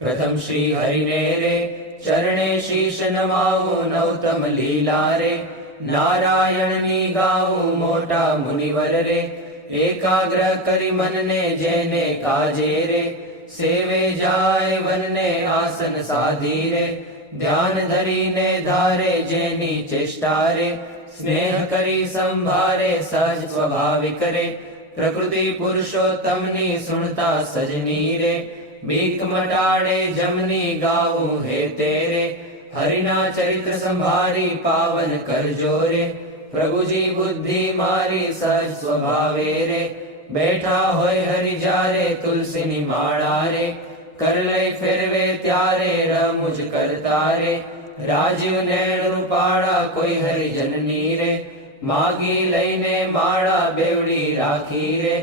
प्रथम श्री हरिने रे चरणे शीश नमाऊं नौतम लीला रे नारायण नी गाऊं मोटा मुनिवर रे एकाग्र करी मन ने जेने काजे रे सेवे जाय वन ने आसन साधी रे ध्यान धरी ने धारे जेनी चेष्टा रे स्नेह करी संभारे सहज स्वाभाविक रे प्रकृति पुरुषोत्तम नी सुनता सजनी रे बीक मटाड़े जमनी गाऊं हे तेरे हरिना चरित्र संभारी पावन कर जोरे प्रभु जी बुद्धि मारी सहज स्वभावे रे बैठा होय हरि जारे तुलसी नी माड़ा रे कर ले फेरवे त्यारे रमुझ करता रे राजीव नैण रूपाड़ा कोई हरि जननी रे मागी लईने माड़ा बेवड़ी राखी रे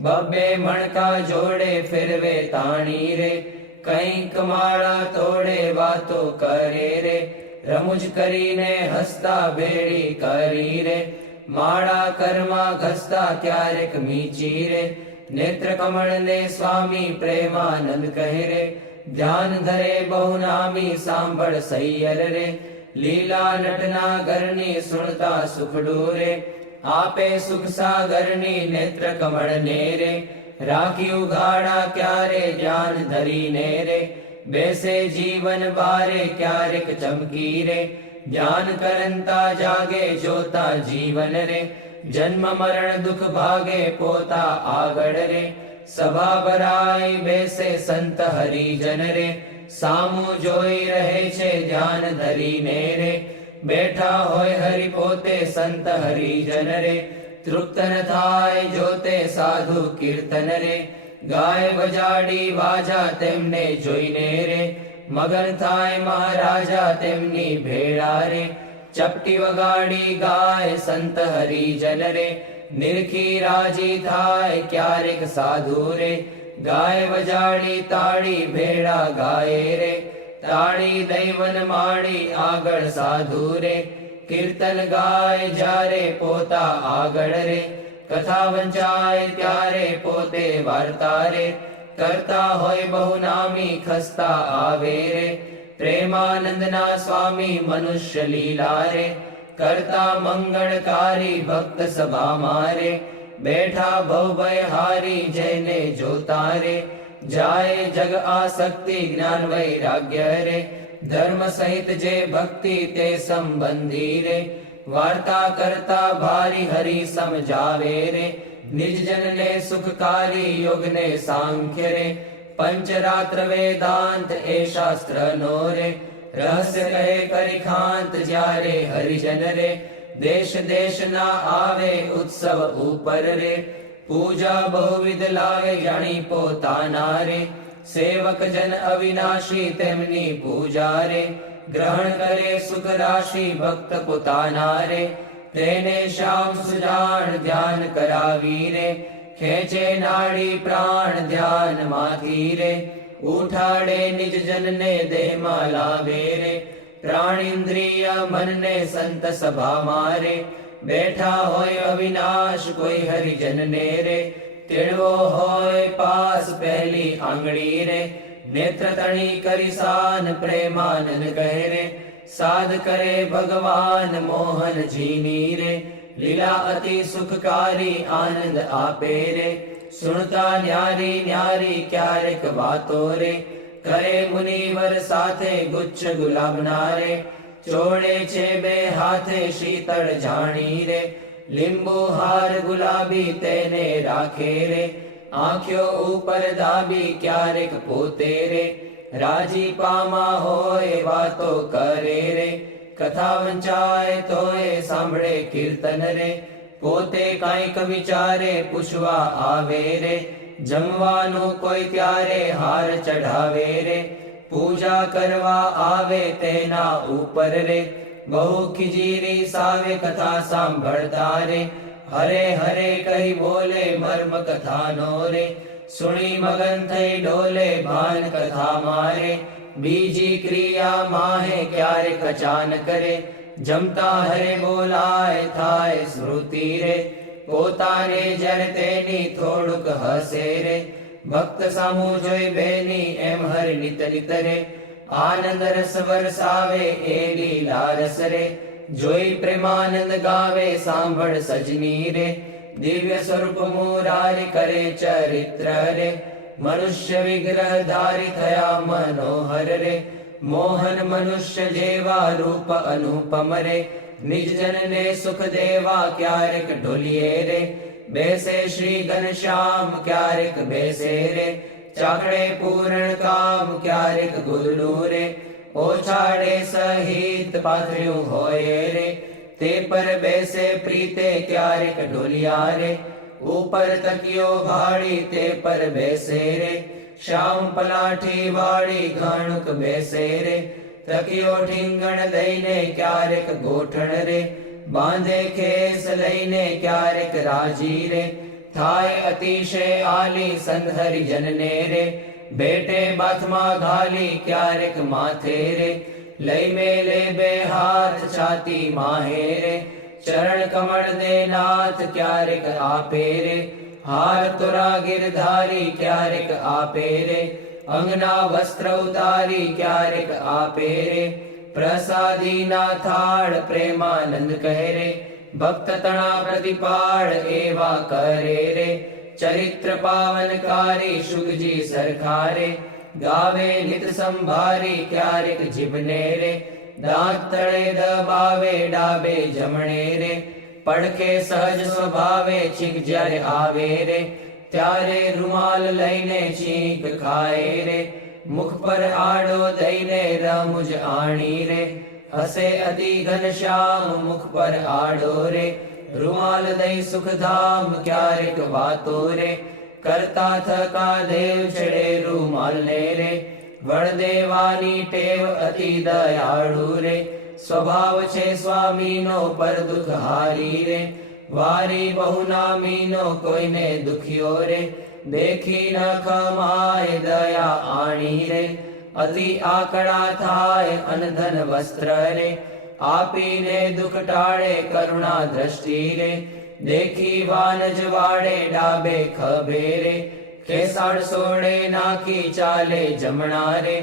बब्बे मणका जोड़े फिरवे ताणी रे कहीं कमाड़ा तोड़े वातो करे रे रमुज करीने हसता बेड़ी करी रे माड़ा कर्मा घसता क्यारेक मीची रे नेत्र कमल ने स्वामी प्रेमानंद कहे रे ध्यान धरे बहुनामी सांभळ सैयर रे लीला नटना गरनी सुनता सुख डोरे आपे सुख सागरनी नेत्र कमल नेरे राखी उगाड़ा क्यारे ज्ञान धरी नेरे बैसे जीवन बारे क्यारेक चमकी रे ज्ञान करंता जागे जोता जीवन रे जन्म मरण दुख भागे पोता आगड़ रे सभा भराई बैसे संत हरिजन रे सामू जोई रहे छे ध्यान धरी नेरे बैठा होय हरि पोते संत हरिजन रे तृप्त न थाय जोते साधु कीर्तन रे गाय बजाड़ी वाजा तेमने जोईने रे मगन थाय महाराजा तेमनी भेड़ा रे चपटी वगाड़ी गाय संत हरिजन रे निरखी राजी थाय क्यारेक साधु रे गाय बजाड़ी ताड़ी भेड़ा गाये रे ताड़ी दैवन माड़ी आगड़ साधु रे कीर्तन गाय जारे पोता आगड़ रे कथा वंचाय त्यारे पोते वार्ता रे करता होय बहुनामी खस्ता आवे रे प्रेमानंद ना स्वामी मनुष्य लीला रे करता मंगलकारी भक्त सभा मारे बैठा भव भय हारी जयने जोता रे जाए जग आसक्ति ज्ञान वैराग्य रे धर्म सहित जे भक्ति ते संबंधी रे वार्ता करता भारी हरि समझावे रे निज जन ने सुखकारी योग ने सांख्य रे पंचरात्र वेदांत ए शास्त्र नो रे रहस्य कहे करिखांत जारे हरिजन रे देश देश ना आवे उत्सव ऊपर रे पूजा बहुविध लागे जानी पोताना रे सेवक जन अविनाशी तेमनी पूजा रे ग्रहण करे सुख राशि भक्त पोताना रे तेने श्याम सुजान ध्यान करावी रे खेचे नाड़ी प्राण ध्यान माथी रे उठाड़े निज जन ने देह लावे रे प्राण इंद्रिय मन ने संत सभा मारे बैठा होय अविनाश कोई हरिजन ने रे तेड़वो होय पास पहली आंगड़ी रे नेत्र तणी करिसान प्रेमानंद कहे रे साध करे भगवान मोहन जीनी रे लीला अति सुखकारी आनंद आपे रे सुनता न्यारी न्यारी क्यारेक बातो रे करे मुनिवर साथे गुच्छ गुलाब नारे चोड़े छे बे हाथे शीतल जानी रे લીંબુ હાર ગુલાબી તેને રાખે રે આંખ્યો ઉપર દાબી ક્યારેક પોતે રે રાજીપામાં હોય વાતો કરે રે કથા વંચાય તોય સાંભળે કીર્તન રે પોતે કાંઈક વિચારે પૂછવા આવે રે જમવાનું કોઈ ત્યારે હાર ચઢાવે રે પૂજા કરવા આવે તેના ઉપર રે બહુ ખીજીરી સાવે કથા સાંભળતા રે હરે હરે કહી બોલે મર્મ કથાનો રે સુણી મગન થઈ ડોલે ભાન કથા મારે બીજી ક્રિયા માહે ક્યારેક અચાનક રે જમતા હરે બોલાય થાય સ્મૃતિ રે પોતાને જ્યારે તેની થોડુંક હસે રે ભક્ત સામું જોઈ બેની એમ હરિ નિત નિત રે આનંદ રસ વરસાવે એ લીલા રસ રે જોઈ પ્રેમાનંદ ગાવે સાંભળ સજની રે દિવ્ય સ્વરૂપ મુરારી કરે ચરિત્ર રે મનુષ્ય વિગ્રહ ધારી થયા મનોહર રે મોહન મનુષ્ય જેવા રૂપ અનુપમ રે નિજ જનને સુખ દેવા ક્યારેક ઢોલીએ રે બેસે શ્રી ઘનશ્યામ ક્યારેક બેસે રે ચાકડે પૂર્ણ કામ ક્યારેક ગુરુ રે ઓછાડે સહિત પાથર્યું હોય રે તે પર બેસે પ્રીતે ક્યારેક ઢોલિયા રે ઉપર તકિયો ભાડી તે પર બેસે રે શ્યામ પલાઠી વાળી ઘાણુક બેસે રે તકિયો ઠીંગણ દઈને ક્યારેક ગોઠણ રે બાંધે ખેસ લઈને ક્યારેક રાજી રે થાય અતિશય આલી સંત હરિજનને રે બેટે બાથમાં ઘાલી ક્યારેક માથે રે લઈ મેલે બે હાથ છાતી માહે રે ચરણ કમળ દે નાથ ક્યારેક આપે રે હાર તોરા ગિરધારી ક્યારેક આપે રે અંગના વસ્ત્ર ઉતારી ક્યારેક આપે રે પ્રસાદી ના થાળ પ્રેમાનંદ કહે રે ભક્ત તણા પ્રતિપાળ એવા કરે રે ચરિત્ર પાવનકારી શુગજી સરખારે ગાવે નિત સંભારી ક્યારેક જીભને રે દાંત તળે દબાવે ડાબે જમણે રે પડખે સહજ સ્વભાવે છીંક જ્યારે આવે રે ત્યારે રૂમાલ લઈને છીંક ખાય રે મુખ પર આડો દઈને રમુજ આણી રે હસે અતિ ઘનશ્યામ મુખ પર આડો રે રૂમાલ દઈ સુખધામ ક્યારેક વાતો રે કરતા થકા દેવ છેડે રૂમાલ ને રે વણ દેવાની ટેવ અતિ દયાળુ રે સ્વભાવ છે સ્વામીનો પર દુઃખ હારી રે વારી બહુ નામીનો કોઈને દુખ્યો રે દેખી ન ખમાય દયા આણી રે અતિ આકડા થાય અનધન વસ્ત્ર રે આપીને દુઃખ ટાળે કરુણા દ્રષ્ટિ રે દેખી વાનજ વાડે ડાબે ખભે રે કેસાડ સોડે નાખી ચાલે જમણા રે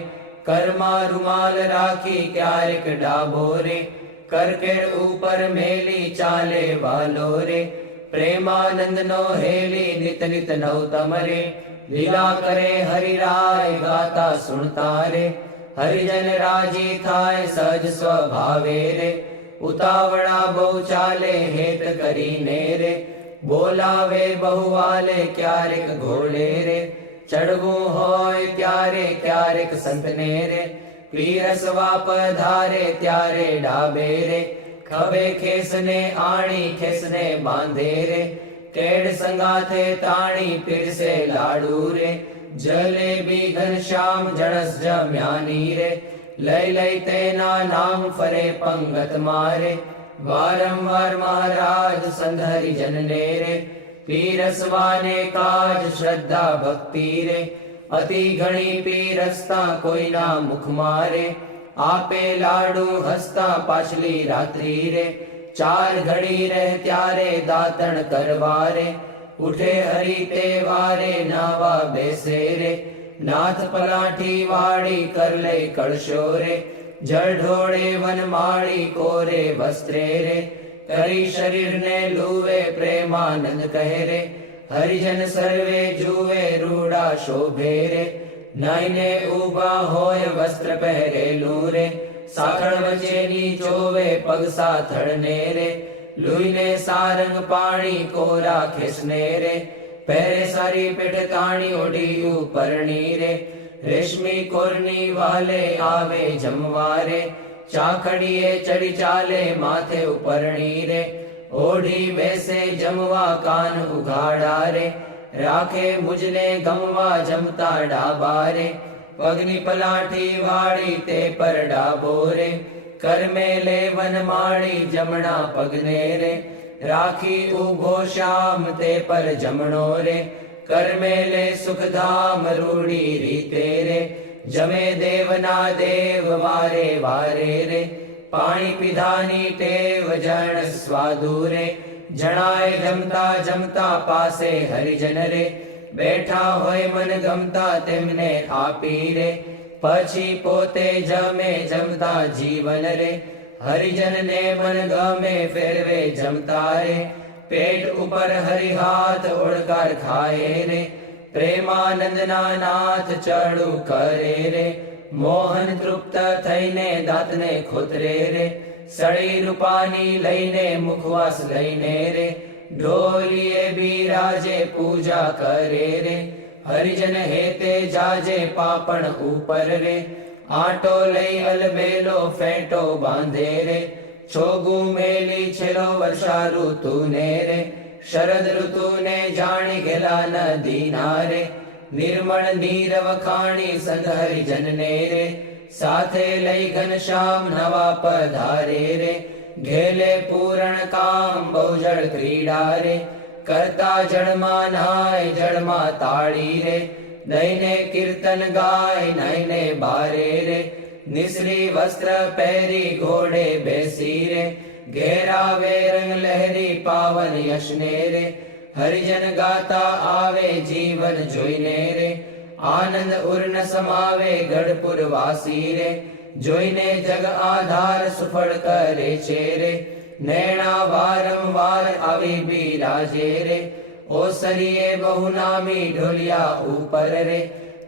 કરમાં રૂમાલ રાખી ક્યારેક ડાબો રે કરકેડ ઉપર મેલી ચાલે વાલો રે પ્રેમાનંદ નો હેલી નિત નિત નવતમ રે લીલા કરે હરિરાય ગાતા સુણતા રે હરિજન રાજી થાય સહજ સ્વભાવે રે ઉતાવળા બહુ ચાલે હેત કરીને રે બોલાવે બહુ વાલે ક્યારેક ઘોડે રે ચડવું હોય ત્યારે ક્યારેક સંતને રે પીરસવા પધારે ત્યારે ડાબે રે ખભે ખેસને આણી ખેસને બાંધે રે કેડ સંગાથે તાણી પીરસે લાડુ રે જલેબી ઘનશ્યામ જણસ જમ્યાની રે લઈ લઈ તેના નામ ફરે પંગત મારે વારંવાર મહારાજ સંધરી જનને રે પીરસવાને કાજ શ્રદ્ધા ભક્તિ રે અતિ ઘણી પીરસતા કોઈના મુખ મારે આપે લાડુ હસતા પાછલી રાત્રિ રે ચાર ઘડી રહે ત્યારે દાતણ કરવા રે ઉઠે હરી તે વારે નાવા બેસે રે નાથ પલાઠી વાળી કર લે કળશો રે જળ ઢોળે વનમાળી કોરે વસ્ત્રે રે કરી શરીરને લૂવે પ્રેમાનંદ કહે રે હરિજન સર્વે જુએ રૂડા શોભે રે નાઈને ઉભા હોય વસ્ત્ર પહેરેલું રે સાખળ વચ્ચેની ચોવે પગ સાથળને રે લુઈને સારંગ પાણી કોરા ખેસને રે પહેરે સારી પેઠ તાણી ઓઢી ઉપરણી રે રેશમી કોરની વાલે આવે જમવા રે ચાખડીએ ચડી ચાલે માથે ઉપરણી રે ઓઢી બેસે જમવા કાન ઉઘાડા રે રાખે મુજને ગમવા જમતા ડાબા રે પગની પલાઠી વાળી તે પર ડાબો રે કરમે લે વનમાળી જમણા પગને રે રાખી ઉભો શ્યામ તે પર જમણો રે કરમે લે સુખધામ રૂડી રીતે રે જમે દેવના દેવ વારે વારે રે પાણી પીધાની ટેવ જણ સ્વાદુ રે જણાય જમતા જમતા પાસે હરિજન રે બેઠા હોય મન ગમતા તેમને આપી રે, પછી પોતે જમે જમતા જીવન રે, હરિજનને મન ગમે ફેરવે જમતા રે, પેટ ઉપર હરિહાથ ઓળકાર ખાય રે, પ્રેમાનંદના નાથ ચડું કરે રે, મોહન તૃપ્ત થઈને દાંતને ખોતરે રે, સળી રૂપાની લઈને મુખવાસ લઈને રે, ઢોલીએ બિરાજે પૂજા કરે રે, હરિજન હેતે જાજે પાપણ ઉપર રે, આટો લઈ અલબેલો ફેંટો બાંધે રે, છોગું મેલી છેલ્લો વર્ષા ઋતુને રે, શરદ ઋતુને જાણી ગેલા નદીના રે, નિર્મળ નીર વખાણી સંત હરિજનને રે, સાથે લઈ ઘનશ્યામ નવા પધારે રે, ઘેલે પૂરણ કામ બહુજળ ક્રીડા રે, કરતા જળમાં નાય જળમાં તાળી રે, દઈને કીર્તન ગાય નઈને બારે રે, નિસરી વસ્ત્ર પહેરી ઘોડે બેસી રે, ઘેરાવે રંગ લહેરી પાવન યશને રે, હરિજન ગાતા આવે જીવન જોઈને રે, આનંદ ઉર્ન સમાવે ગઢપુર વાસી રે, જોઈને જગ આધાર સુફળ કરે છે રે, નૈણા વારંવાર આવી બિરાજે રે, ઓસરીએ બહુ નામી ઢોલિયા ઉપર રે,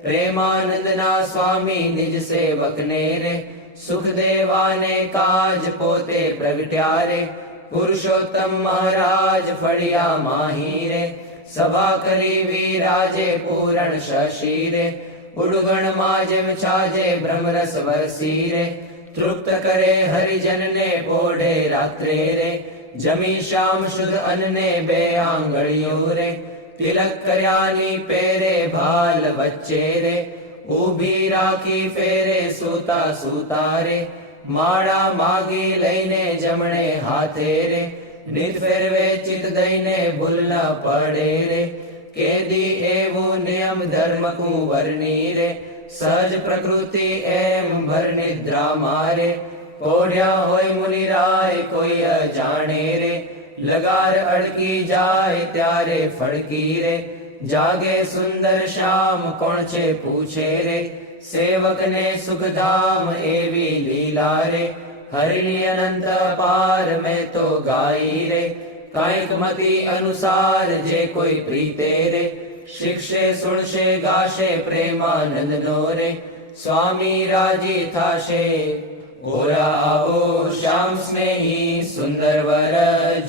પ્રેમાનંદના સ્વામી નિજ સેવકને રે, સુખદેવાને કાજ પોતે પ્રગટ્યા રે, પુરુષોત્તમ મહારાજ ફળિયા માહી રે, સભા કરી વિરાજે પૂરણ શશી રે, ઉડગણમાં જેમ છાજે બ્રહ્મરસ વરસી રે, તૃપ્ત કરે હરિજનને પોઢે રાત્રે રે, જમી શ્યામ શુદ્ધ અન્ને બે આંગળીઓ રે, તિલક કર્યાની પેરે ભાલ વચ્ચે રે, ઊભી રાખી ફેરે સૂતા સૂતા રે, માળા માગી લઈને જમણે હાથે રે, નિત ફેરવે ચિત દઈને ભૂલ ન પડે રે, કેદી એવું નિયમ ધર્મ કુંવરની રે, સહજ પ્રકૃતિ એમ ભર નિદ્રા મારે, પોઢ્યા હોય મુનિરાય કોઈ અજાણે રે, લગાર અડકી જાય ત્યારે ફડકી રે, જાગે સુંદર શ્યામ કોણ છે પૂછે રે, સેવકને સુખધામ એવી લીલા રે, હરિની અનંત પાર મેં તો ગાઈ રે, કાંઈક મતિ અનુસાર જે કોઈ પ્રીતે રે, શિક્ષે સુણશે ગાશે પ્રેમાનંદ નો રે, સ્વામી રાજી થાશે ઓરા આવો શ્યામ સ્નેહી સુંદર વર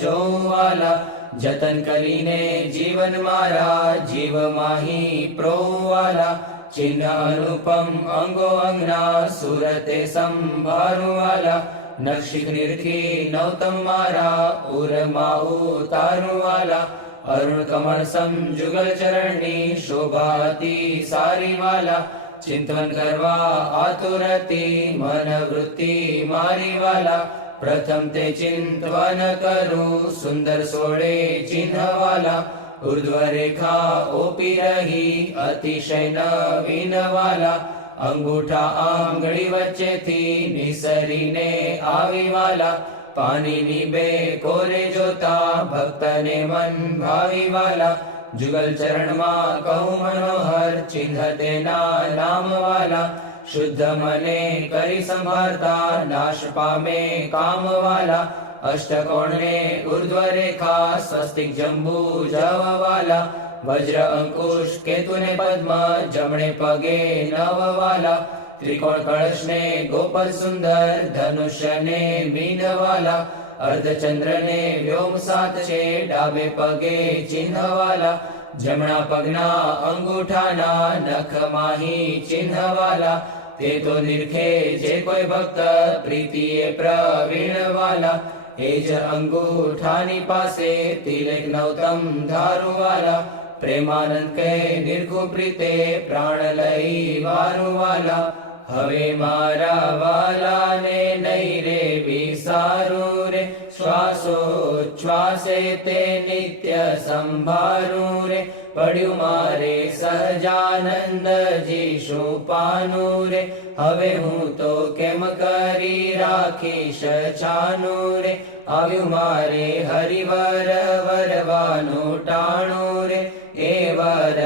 જોવાલા, જતન કરીને જીવન મારા જીવ માહી પ્રોવાલા, ચિહ્ન અનુપમ અંગો અંગના સુરતે સંભાળવાલા, નક્ષિક નિરખી નૌતમ મારા ઉરમાં ઉતારવાલા, અરુણ કમળ સમ જુગલ ચરણની શોભાતી સારી વાલા, ચિંતન કરવા આતુરતી મન વૃત્તિ મારી વાલા, પ્રથમ તે ચિંતવન કરું સુંદર સોળે ચિહ્ન વાલા, ઉર્ધ્વ રેખા ઓપી રહી અતિશય નવીન વાલા, અંગૂઠા આંગળી વચ્ચેથી નિસરીને આવી વાલા, પાણીની બે કોરે જોતા ભક્તને મન ભાવી વાલા, જુગલ ચરણમાં કહું મનોહર ચિહ્ન તેના નામ વાલા, શુદ્ધ મને કરી સંભાળતા નાશ પામે કામ વાલા, અષ્ટકોણને ઉર્ધ્વ રેખા સ્વસ્તિક જંબુ જવાલા, વજ્ર અંકુશ કેતુને પદ્મ જમણે પગે નવવાલા, ત્રિકોણ કળશને ગોપલ સુંદર ધનુષ્યને મીનવાલા, અર્ધચંદ્રને વ્યોમ સાત છે ડાબે પગે ચિહ્નવાલા, જમણા પગના અંગૂઠાના નખ માહી ચિહ્નવાલા, તે તો નિરખે જે કોઈ ભક્ત પ્રીતિએ પ્રવીણવાલા, એ જ અંગૂઠાની પાસે તિલક નૌતમ ધારુવાલા, પ્રેમાનંદ કહે નિર્ખુ પ્રીતે પ્રાણ લઈ વારુવાલા, હવે મારા વાલાને નહીં રે વિસારું રે, શ્વાસોચ્છ્વાસે તે નિત્ય સંભારું રે, પડ્યું મારે સહજાનંદજી શું પાનું રે, હવે હું તો કેમ કરી રાખીશ છાનું રે, આવ્યું મારે હરિવર વરવાનું ટાણું રે, એ વર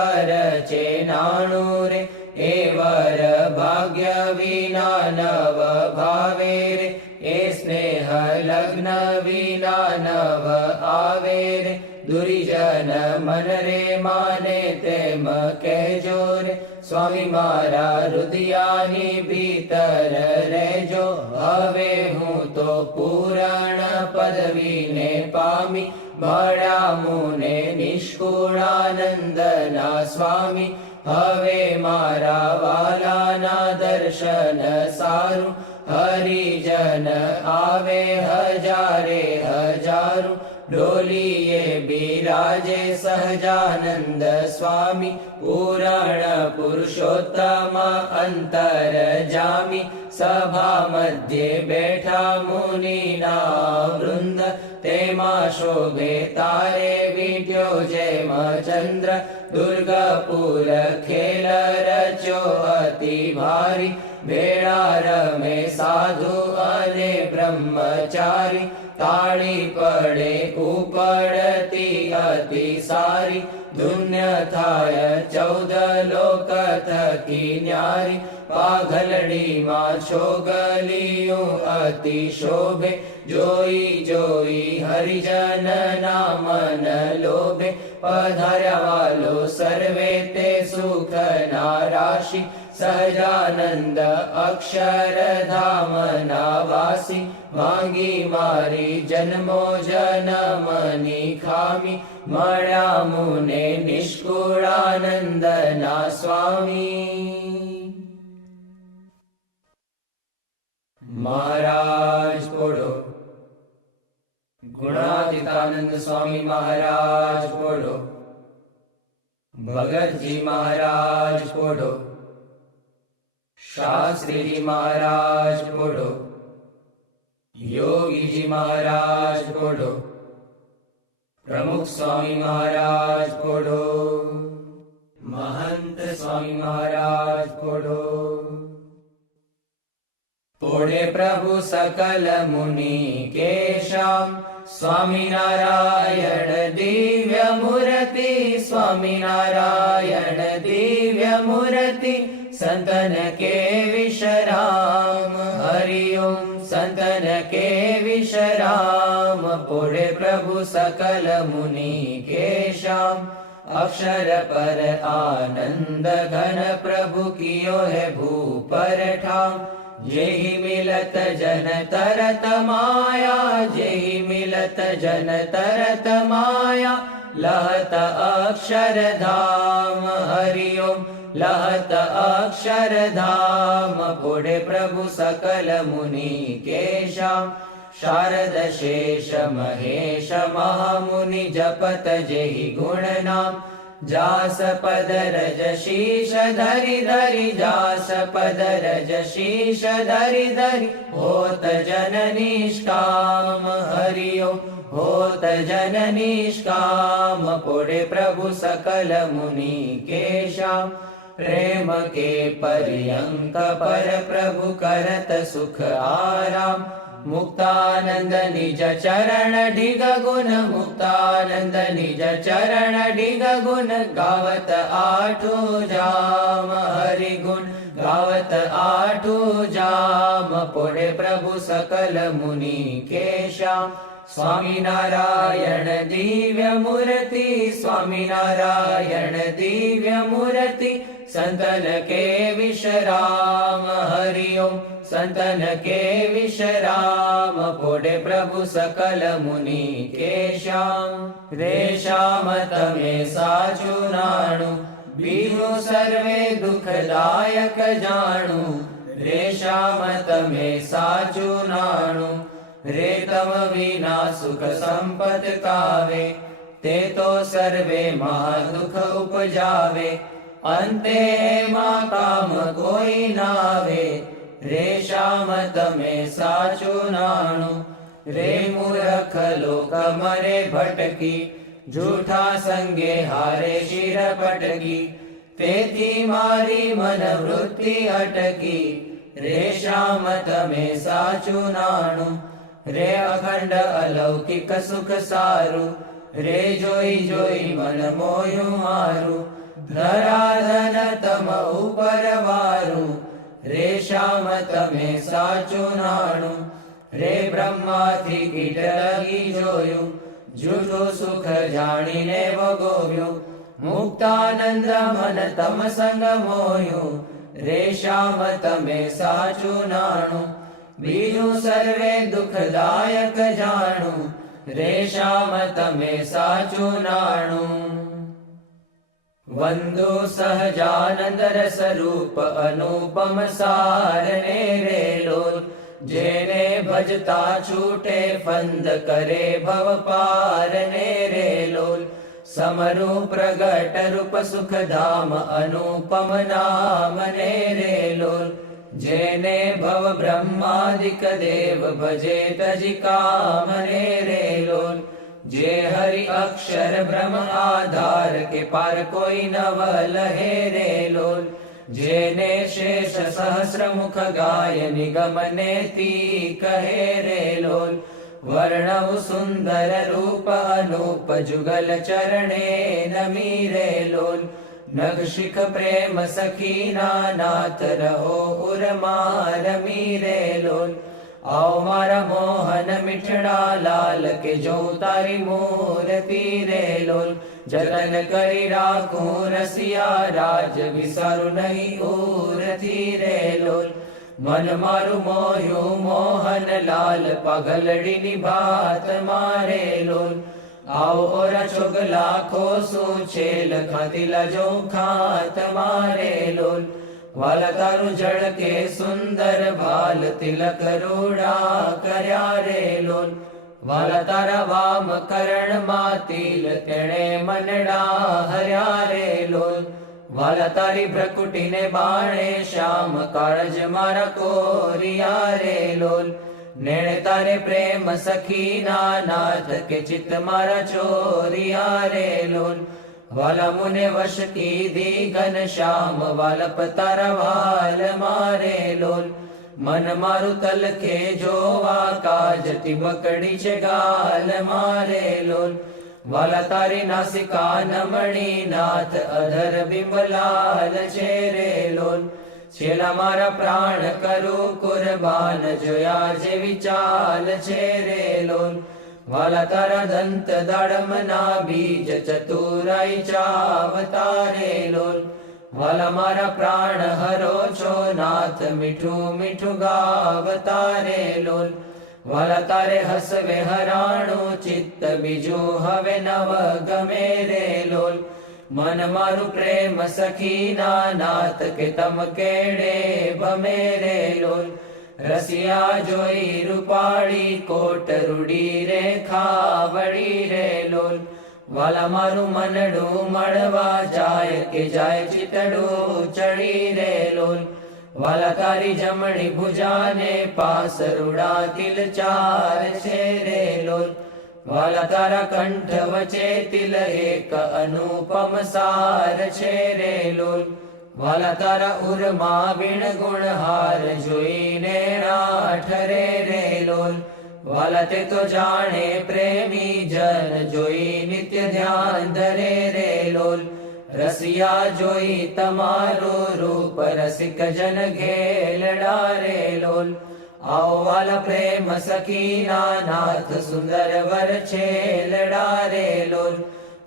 વર છે નાણું રે, એ વર ભાગ્ય વિના નવ ભાવે રે, એ સ્નેહ લગ્ન વિના નવ આવે રે, દુર્જન મન રે માને તેમ કહેજો રે, સ્વામી મારા હૃદયાની ભીતર રહેજો, હવે હું તો પૂરણ પદવીને પામી, મળ્યા મુને નિષ્કુળાનંદના સ્વામી, હવે મારા વાલાના દર્શન સારું, હરિજન આવે હજારે હજારું, ડોલીએ બિરાજે સહજાનંદ સ્વામી, પૂરણ પુરુષોત્તમ અંતર જામી, સભા મધ્યે બેઠા મુનિના વૃંદ, તેમાં શોભે તારે વીટ્યો જેમ ચંદ્ર, દુર્ગપુર ખેલ રચ્યો અતિ ભારી, ભેળા રમે સાધુ અને બ્રહ્મચારી, તાળી પડે ઉપડતી અતિ સારી, ધુન્ય થાય 14 લોક થકી ન્યારી, પાઘલડીમાં છોગલિયું અતિ શોભે, જોઈ જોઈ હરિજન ના મન લોભે, પધાર્યા વાલો સર્વે તે સુખ ના રાશિ, સહજાનંદ અક્ષરધામ ના વાસી, માંગી મારી જન્મો જન્મની ખામી, મળ્યા મુને નિષ્કુળાનંદ ના સ્વામી. મહારાજ બોલો. ગુણાતીતાનંદ સ્વામી મહારાજ બોલો. ભગતજી મહારાજ બોલો. શાસ્ત્રીજી મહારાજ બોલો. યોગીજી મહારાજ બોલો. પ્રમુખ સ્વામી મહારાજ બોલો. મહંત સ્વામી મહારાજ બોલો. પોળે પ્રભુ સકલ મુનિ કેશામ, સ્વામિનારાયણ દિવ્ય મૂર્તિ, સ્વામિનારાયણ દિવ્ય મૂર્તિ, સંતન કે વિશ્રામ, હરિ ઓમ સંતન કે વિશ્રામ. પોળે પ્રભુ સકલ મુનિ કેશામ, અક્ષર પર આનંદ ઘન પ્રભુ કિયો હે ભૂપર ઠામ, જેહી મિલત જન તરત માયા, જેહી મિલત જન તરત માયા, લહત અક્ષરધામ, હરિ ઓમ લહત અક્ષરધામ. પોળે પ્રભુ સકલ મુનિ કેશામ, શારદ શેષ મહેશ મહામુનિ જપત જેહી ગુણ નામ, જાસ પદ રજ શીશ ધરી ધરી, જાસ પદ રજ શીશ ધરી ધરી, હોત જન નિષ્કામ, હરિ ઓમ હોત જન નિષ્કામ. પોળે પ્રભુ સકલ મુનિ કેશામ, પ્રેમ કે પર્યંક પર પ્રભુ કરત સુખ આરામ, મુક્તાનંદ નિજ ચરણ ઢીગ ગુણ, મુક્તાનંદ નિજ ચરણ ઢીગ ગુણ, ગાવત આઠું જામ, હરિ ગુણ ગાવત આઠું જામ. પોળે પ્રભુ સકલ મુનિ કેશામ, સ્વામિનારાયણ દિવ્ય મૂર્તિ, સ્વામિનારાયણ દિવ્ય મૂર્તિ, સંતન કે વિશ્રામ, હરિ ઓમ સંતન કે વિશ્રામ. પોળે પ્રભુ સકલ મુનિ કેશામ, રેશામ તમે સાચું નાણું, બીજું સર્વે દુઃખદાયક જાણું, રેશામ તમે સાચું નાણું, રેતમ વિના સુખ સંપત કાવે, તે તો સર્વે માં દુઃખ ઉપજાવે, અંતે એમાં કામ કોઈ નાવે, રેશામ તમે સાચું નાણું, રે મૂર્ખ લોક મરે ભટકી, જૂઠા સંગે હારે શિર પટકી, તેથી મારી મન વૃત્તિ અટકી, રેશામ તમે સાચું નાણું, રે અખંડ અલૌકિક સુખ સારું, રે જોઈ જોઈ મન મોયું મારું, ધરાધન તમ ઉપર વારું, રેશામ તમે સાચું નાણું. રે બ્રહ્માથી કીટ લગી જોયું, જૂઠું સુખ જાણીને ભોગવ્યું. મુક્તાનંદ મન તમ સંગ મોયું, રેશામ તમે સાચું નાણું. બીજું સર્વે દુઃખદાયક જાણું, રેશામ તમે સાચું નાણું. વંદો સહજાનંદ રસ રૂપ અનુપમ સાર ને રે લોલ. જેને ભજતા છૂટે ફંદ કરે ભવ પાર ને રે લોલ. સમરૂ પ્રગટ રૂપ સુખધામ અનુપમ નામ ને રે લોલ. જેને ભવ બ્રહ્માદિક દેવ ભજે તજી કામ ને રે લોલ. જે હરિ અક્ષર બ્રહ્મ આધાર કે પાર કોઈ નવ લહે રે લોલ. જેને શેષ સહસ્ર મુખ ગાય નિગમ નેતિ કહે રે લોલ. વર્ણવ સુંદર રૂપ અનુપ જુગલ ચરણે નમી રે લોલ. નગ શિખ પ્રેમ સખીના નાથ રહો ઉર્મા રમી રે લોલ. આવ મારા મોહન મીઠડા લાલ કે જો તારી મૂર્તિ રે લોલ. જતન કરી રાખું રસિયા રાજ વિસારું નહીં ઉરથી રે લોલ. મન મારું મોહ્યું મોહન લાલ પગલડીની ભાત મારે લોલ. આવો ઓરા ચોગલા ખોસું છેલ ખાતીલા જો ખાત મારે લોલ. વાલા તારું જળકે સુંદર ભાલ તિલક રૂડા કર્યા રે લોલ. વાલા તારા વામ કરણમાં તિલ તેણે મનડા હર્યા રે લોલ. વાલા તારી ભ્રકુટીને બાણે શ્યામ કાળજ મારા કોરિયા રે લોલ. નેણે તારે પ્રેમ સખીના નાથ કે ચિત્ત મારા ચોરિયા રે લોલ. વાલા મુને વશ કીધી ઘન શ્યામ વાલપ તારા વાલ મારે લોલ. મન મારું તલકે જોવા કાજ ટીબકડી છે ગાલ મારે લોલ. વાલા તારી નાસિકા નમણી નાથ અધર બિંબલાલ છે રે લોલ. છેલ્લા મારા પ્રાણ કરું કુરબાન જોયા જેવી ચાલ છે રે લોલ. વાલા તારા દંત દાડમના બીજ ચતુરાઈ ચાવતા રે લોલ. વાલા મારા પ્રાણ હરો છો નાથ મીઠું મીઠું ગાવતા રે લોલ. વાલા તારે હસવે હરાણું ચિત્ત બીજું હવે નવ ગમે રે લોલ. મન મારું પ્રેમ સખીના નાથ કે તમ કેડે ભમે રે લોલ. રસિયા જોઈ રૂપાળી કોટ રૂડી રે ખાવડી રે લોલ. વાલા મારું મનડું મળવા જાય કે જાય ચિતડું ચડી રે લોલ. વાલા તારી જમણી ભુજાને પાસ રૂડા તિલ ચાર છે રે લોલ. વાલા તારા કંઠ વચ્ચે તિલ એક અનુપમ સાર છે રે લોલ. વાલા તારા ઉરમાં વીણ ગુણહાર જોઈને ઠરે રે લોલ. વાલા તે તો જાણે પ્રેમી જન જોઈ નિત્ય ધ્યાન ધરે રે લોલ. રસિયા જોઈ તમારું રૂપ રસિક જન ઘેલડા રે લોલ. આવો વાલા પ્રેમ સખીના નાથ સુંદર વર છેલડા રે લોલ.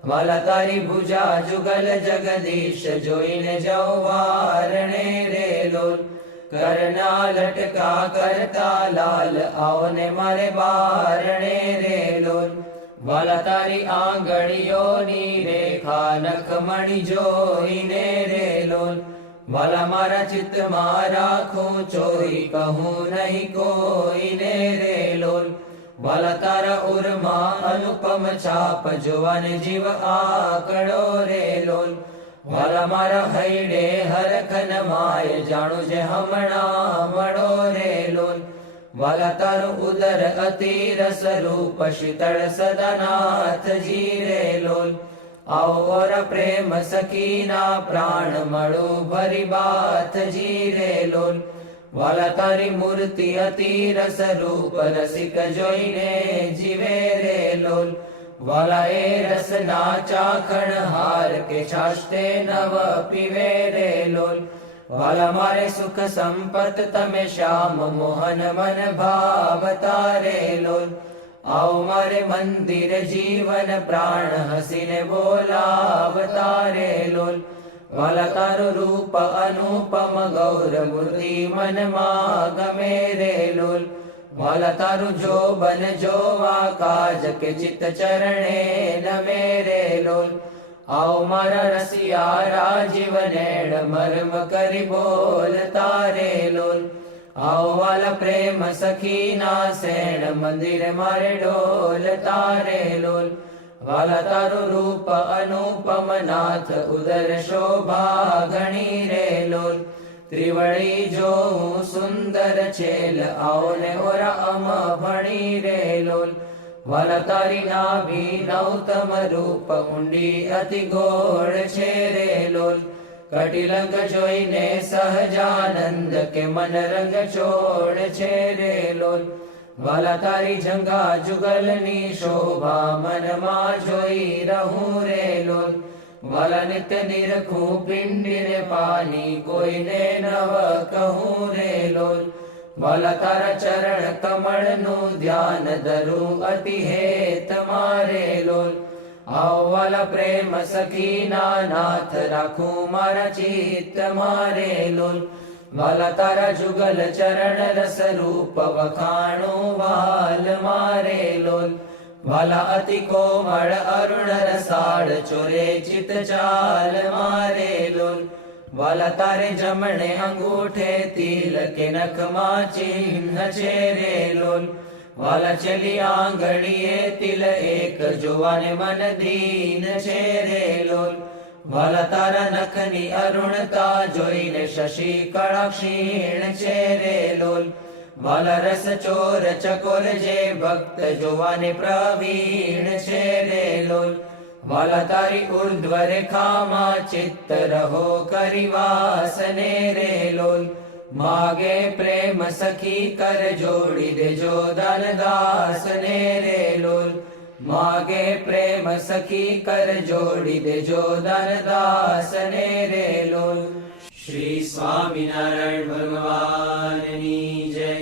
વાલા તારી ભુજા જુગલ જગદીશ જોઈને જવારણે રે લોલ. કરના લટકા કરતા લાલ આવને મારે બારણે રે લોલ. વાલા તારી આંગળીઓની રેખા નખમણી જોઈને રે લોલ. વાલા મારા ચિત્તમાં રાખું ચોઈ કહું નહીં કોઈને રે લોલ. વાલા તારા ઉરમાં અનુપમ છાપ જોવાને જીવ આકડો રે લોલ. વાલા મારા હૈડે હરખન માય જાણું જે હમણાં મળો રે લોલ. વાલા તારું ઉદર અતિ રસ રૂપ શીતળ સદનાથજી રે લોલ. આવો પ્રેમ સખીના પ્રાણ મળું ભરી બાથજી રે લોલ. વાલા તારી મૂર્તિ અતિ રસ રૂપ રસિક જોઈને જીવે રે લોલ. વાલા એ રસના ચાખણ હાર કે છાશતે નવ પીવે રે લોલ. વાલા મારે સુખ સંપત તમે શ્યામ મોહન મન ભાવતા રે લોલ. આવો મારે મંદિર જીવન પ્રાણ હસીને બોલાવતા રે લોલ. વાલા તારું રૂપ અનુપમ ગૌર મૂર્તિ મનમાં ગમે રે લોલ. વાલા તારું જોબન જોવા કાજ કે ચિત્ત ચરણે નમે રે લોલ. આવો મારા રસિયા રાજીવ નેણ મર્મ કરી બોલતા રે લોલ. આવો વાલા પ્રેમ સખી ના સેણ મંદિર મારે ડોલતા રે લોલ. વાલા તારું રૂપ અનુપમ નાથ ઉદર શોભા ઘણી રે લોલ. ત્રિવળી જોઉં સુંદર છેલ આવો ને ઓરા અમ ભણી રે લોલ. વાલા તારી નાભી નૌતમ રૂપ ઊંડી અતિ ગોળ છે રે લોલ. કટિલંગ જોઈને સહજાનંદ કે મન રંગ છોડ છે રે લોલ. વાલા તારી જંગા જુગલની શોભા મનમાં જોઈ રહું રે લોલ. વાલા નિત્ય નિરખું પિંડીને પાની કોઈને નવ કહું રે લોલ. વાલા તારા ચરણ કમળનું ધ્યાન ધરું અતિ હેત મારે લોલ. આવો વાલા પ્રેમ સખીના નાથ રાખું મારા ચિત્ત મારે લોલ. વાલા તારા જુગલ ચરણ રસ રૂપ વખાણું વાલ મારે લોલ. વાલા અતિ કોમળ અરુણ રસાળ ચોરે ચિત ચાલ મારે લોલ. વાલા તારે જમણે અંગૂઠે તિલ કે નખમાં ચિહ્ન છે રે લોલ. વાલા ચલી આંગળીએ તિલ એક જોવાને મન દીન છે રે લોલ. વાલા તારા નખની અરુણતા જોઈને શશી કળા ક્ષીણ છે રે લોલ. વાલા રસ ચોર ચકોર જે ભક્ત જોવાને પ્રવીણ છે રે લોલ. વાલા તારી ઉર્ધ્વ રેખામાં ચિત્ત રહો કરી વાસને રે લોલ. માગે પ્રેમ સખી કર જોડી દેજો દાન દાસને રે લોલ. માગે પ્રેમ સખી કર જોડી દેજો દાન દાસને રે લોલ. શ્રી સ્વામિનારાયણ ભગવાનની જય.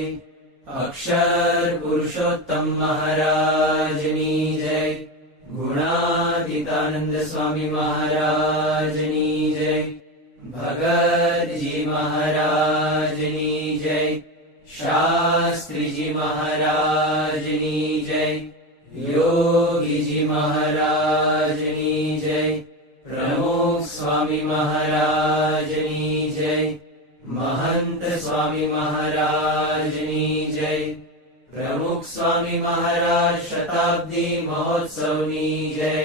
અક્ષર પુરુષોત્તમ મહારાજની જય. ગુણાતીતાનંદ સ્વામી મહારાજની જય. ભગતજી મહારાજની જય. શાસ્ત્રીજી મહારાજની જય. યોગીજી મહારાજની જય. પ્રમુખ સ્વામી મહારાજની જય. મહંત સ્વામી મહારાજની જય. પ્રમુખ સ્વામી મહારાજ શતાબ્દી મહોત્સવની જય.